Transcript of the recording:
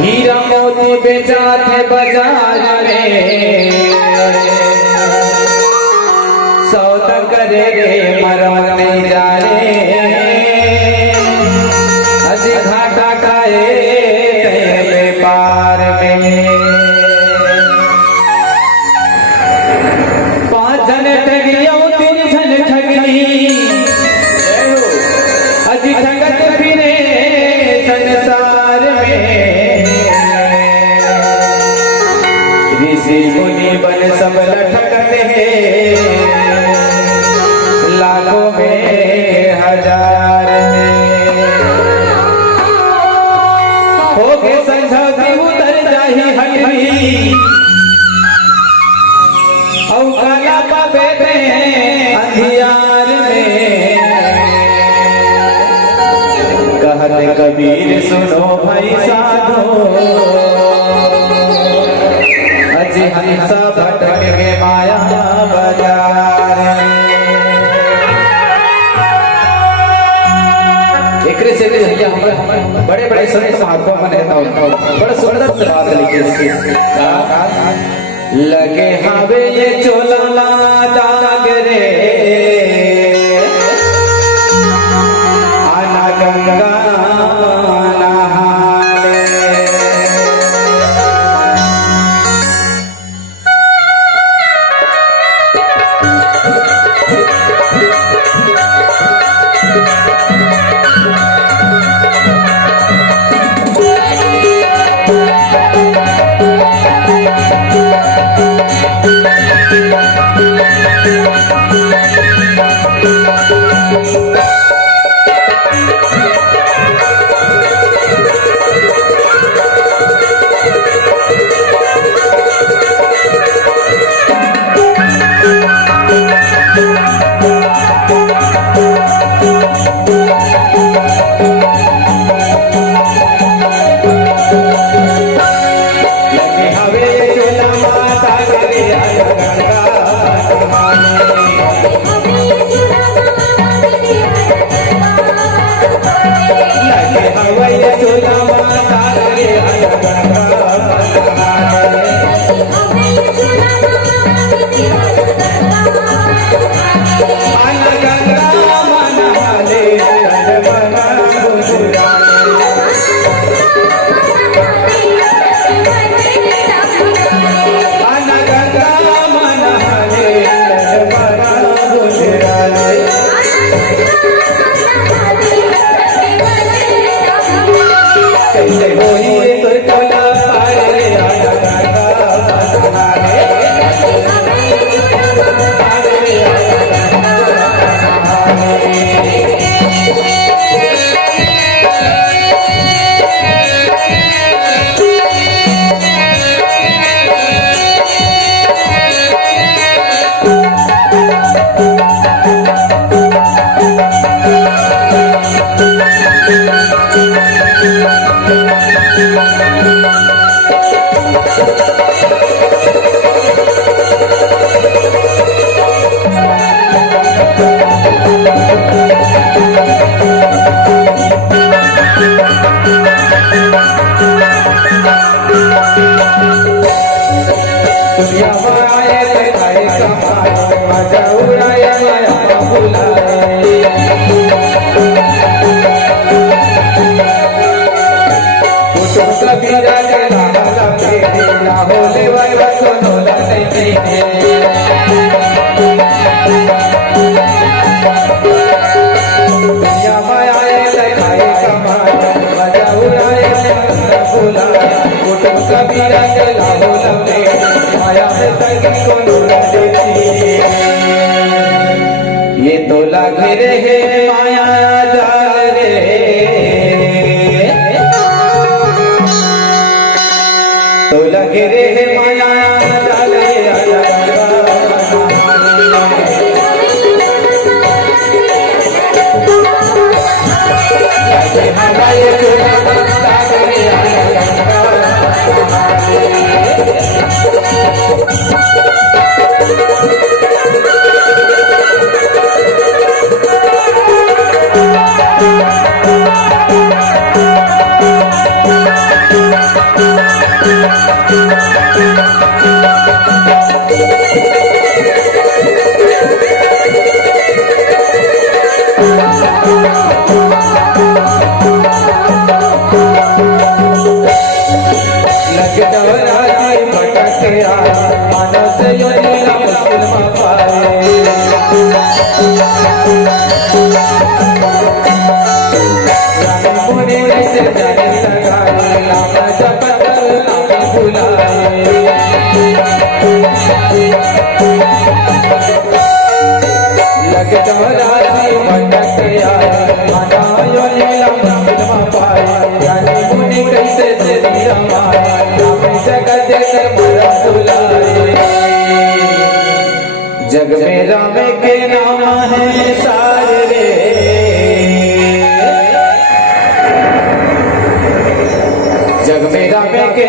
हीरा मोती बेचा थे बाजार में, सौदा करे रे मरम नहीं जा रे, अजी घाटा खाए व्यापार में। पांच जन ठगियों तीन जन ठगनी, अजी ठगत फिरे संसार में। ऋषि मुनि बन सब लटकते हैं, लाखों में हजार में। हो के समझौती उतर जाही हटवी, और काला पापे अंधियार में। कहते कबीर सुनो भाई साधो, अजी हंसा भटक के माया बाजार में। एकरे से भैया बड़े बड़े संत महात्मा मने बड़ा सुंदर बात लिखी। लगे हावे ये चोला दाग रे, आना गंगा ये तो लागे रे माया जाल रे, तो लगे रे माया जाल रे। Thank you. मुनि कैसे जाने लगाए नाम जपत नाम भुलाए लग चौरासी भटक आए मनायो लीला बिनमा पाए ज्ञानी मुनि कैसे तेरी रमाए नाम जगत से मर भुलाए जग में राम के नाम है सारे रे जग में राम के